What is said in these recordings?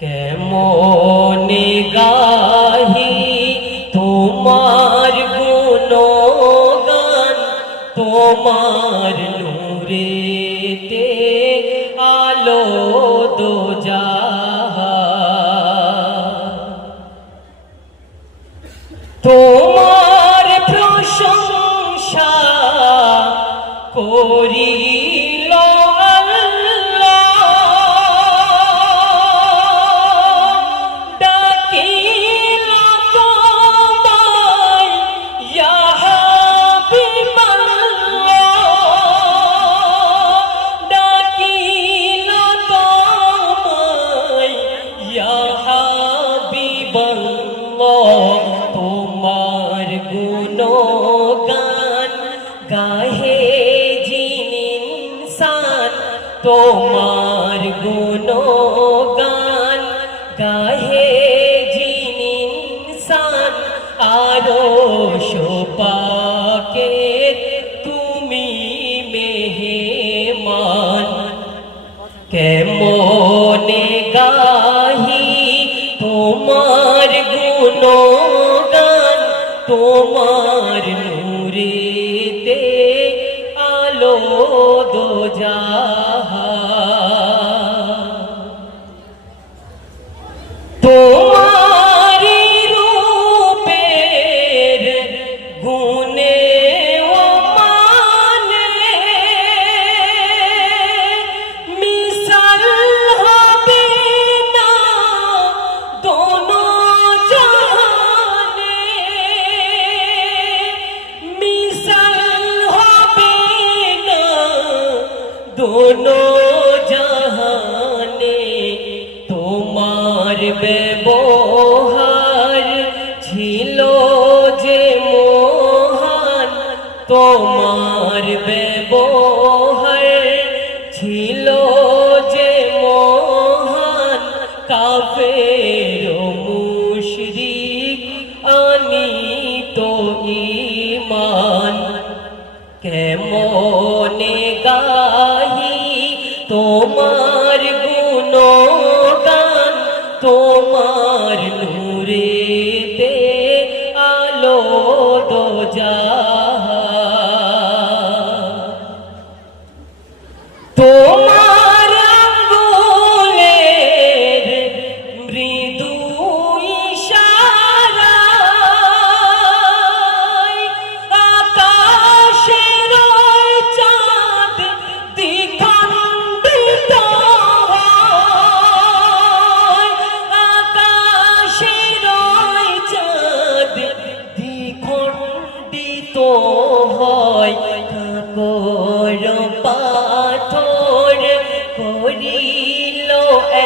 কেমনে গাহি তোমার গুণগান? তোমার নূরেতে আলো দো তোমার প্রশংসা করিল গাহে জিনিনসান তোমার গুণগান। গাহে জিনিনসান আরও সোপাকে তুমি মেহেমান। কেমনে গাহি তোমার গুণগান, তোমার আলো দো তোমারি দোনো জাহানে, তোমার ব্যবহার ছিল যে মহান, তোমার ব্যবহার ছিল যে মহান। কাফের মুশরিক আনি তো ইমান কেমনে গাহি তোমার গুণগান তোমার নূরেতে আলো দো তোমার হয় কাকর পাথর করিল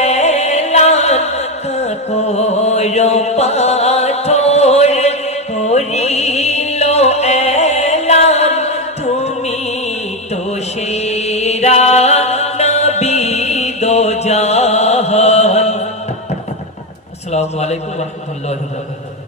এলান। কাকর পাথর করিল তুমি তো সেরা নবী দো জাহান। আসসালামু আলাইকুম ওয়া